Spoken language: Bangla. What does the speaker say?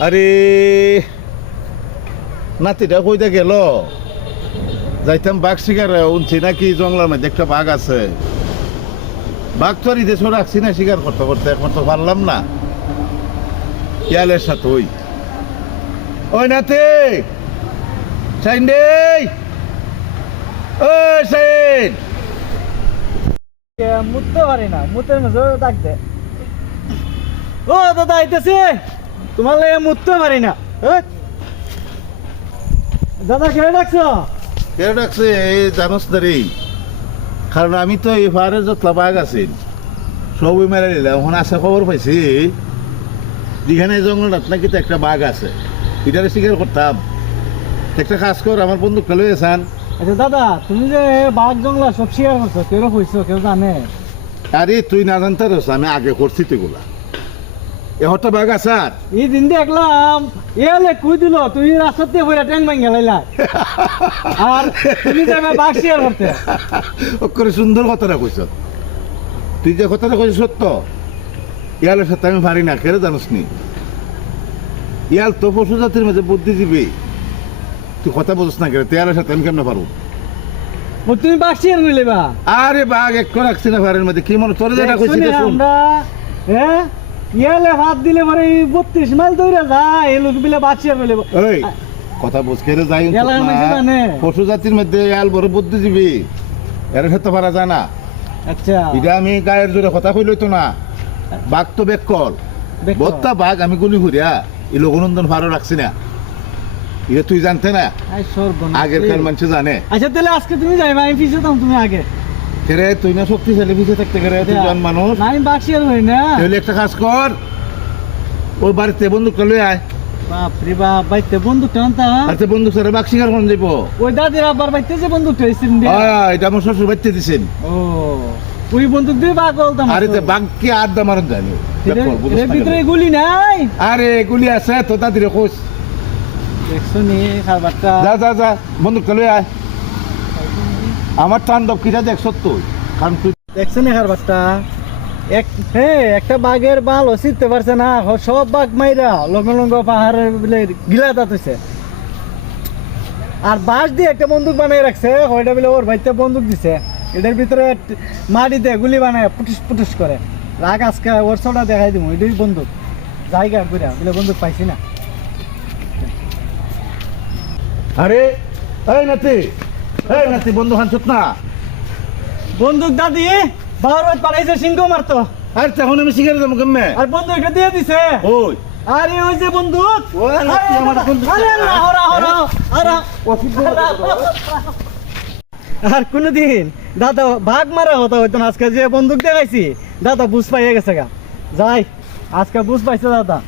আরে, নাতিটা কইতে গেল? যাইতাম বাঘ শিকার, উনছি নাকি জঙ্গলের মধ্যে একটা বাঘ আছে। বাঘ তো আর ইদেশও রাখছি না, শিকার করতে করতে, এখন তো পারলাম না। ইয়ালের সাথে ওই। ওই নাতি! সাইন দে ওই সাইন মুততে না, মুতের মাঝে ডাক দে। ও, দাদা, আইতেছে। তোমার লাগে মুততে পারি না। দাদা কে ডাকছো? কে ডাকছে? এই জানোস না রে কারণ আমি তো এই পাহাড়ে যত বাঘ আছেন সবই মেরে নিলাম। এখন আসা খবর পাইছি যেখানে জঙ্গলটাত নাকি তো একটা বাঘ আছে। এটারে স্বীকার করতাম। একটা কাজ কর আমার বন্ধু পেলে এসান আচ্ছা দাদা তুমি যে বাঘ জঙ্গলা সব শিকার করছ কেউ হইছো কেউ জানে? আরে তুই না জানতে আমি আগে করছি তুইগুলা এ বাঘ আছে আর এই দিন দেখলাম এলে কুই দিল? তুমি রাস্তাতে হইরা ট্যাং ভাঙ গেলাইলা আর তুমি যাবে বাঘ শিকার করতে করে সুন্দর কথাটা কইস তুই যে কথাটা কইস সত্য ইয়ালের সাথে আমি পারি না কেড়ে জানোস নি। ইয়াল তো পশু জাতির মধ্যে বুদ্ধিজীবী। তুই কথা বলছিস না কেড়ে ইয়ালের সাথে আমি কেমনে পারব? তুমি বাঘ শিকার করলে বা? আরে বাঘ এক রাখছি না পাহাড়ের মধ্যে। কি মনে তোরে যেটা কইছি শুন। আমরা হ্যাঁ? ইয়ালে হাত দিলে পরে এই বত্রিশ মাইল দৌড়ে যায় এই লোক বিলে শিকার করলে কথা বুঝ কেড়ে যাই। পশু জাতির মধ্যে ইয়াল বড় বুদ্ধিজীবী। এর সাথে পারা যায় না। আচ্ছা। এটা আমি গায়ের জোরে কথা কইলই তো না। বাঘ তো বেক কল। বত্তা বাঘ আমি গুলি ঘুরিয়া এই লঘুনন্দন ভালো রাখছি না। এটা তুই জানতে না? আই সর্বনাশ। আগের রে। কার মানুষ জানে। আচ্ছা তাহলে আজকে তুমি যাইবা আমি পিছিয়ে তুমি আগে। কেরে তুই না শক্তিশালী পিছিয়ে থাকতে কেরে? তুই জন মানুষ। আমি বাঘ হই না। তাহলে একটা কাজ কর ওই বাড়িতে বন্দুকটা লই আয়। বাপরে বাপ বাইতে বন্দুক টানতা আর তো বন্দুক সারে বাঘ শিকার কোন যাইব ওই দাদির আব্বার বাইতে যে বন্দুক টাইছেন আয়, এটা আমার শ্বশুর বাড়িতে দিছেন। ও ওই বন্দুক দিয়ে বাঘ বলতাম আরে তো বাঘ কি আড্ডা মারন জানি এর ভিতরে গুলি নাই? আরে গুলি আছে তো খাবারটা যা যা যা লই আয়। আমার তাণ্ডব কিটা দেখছ তুই কারণ তুই দেখছ নি খাবারটা এক হে একটা বাঘের বাল অসিতে পারছে না সব বাঘ মাইরা লঙ্গ লঙ্গ পাহাড়ের গিলা দাঁতছে আর বাঁশ দিয়ে একটা বন্দুক বানাই রাখছে ওইটা বলে ওর ভাইতে বন্দুক দিছে। এটার ভিতরে ট- মাটি দিয়ে গুলি বানায় পুটুস পুটুস করে। রাগ আজকে ওর ছটা দেখাই দিব এটাই বন্দুক। জায়গা ঘুরা বলে বন্দুক পাইছি না। আরে এই নাতি এই নাতি বন্ধু হানছত না। বন্দুক দাদি বাবার বাদ পাঠাইছে সিংহ মারতো। আর তখন আমি শিখে যাব কেমনে? আর এটা দিয়ে দিছে। ওই। ওই যে বন্দুক। কোনদিন দাদা ভাগ মারা হতো হইতো আজকে যে বন্দুক দেখাইছি দাদা বুঝ পাইয়ে গেছে গা। যাই আজকে বুঝ পাইছে দাদা।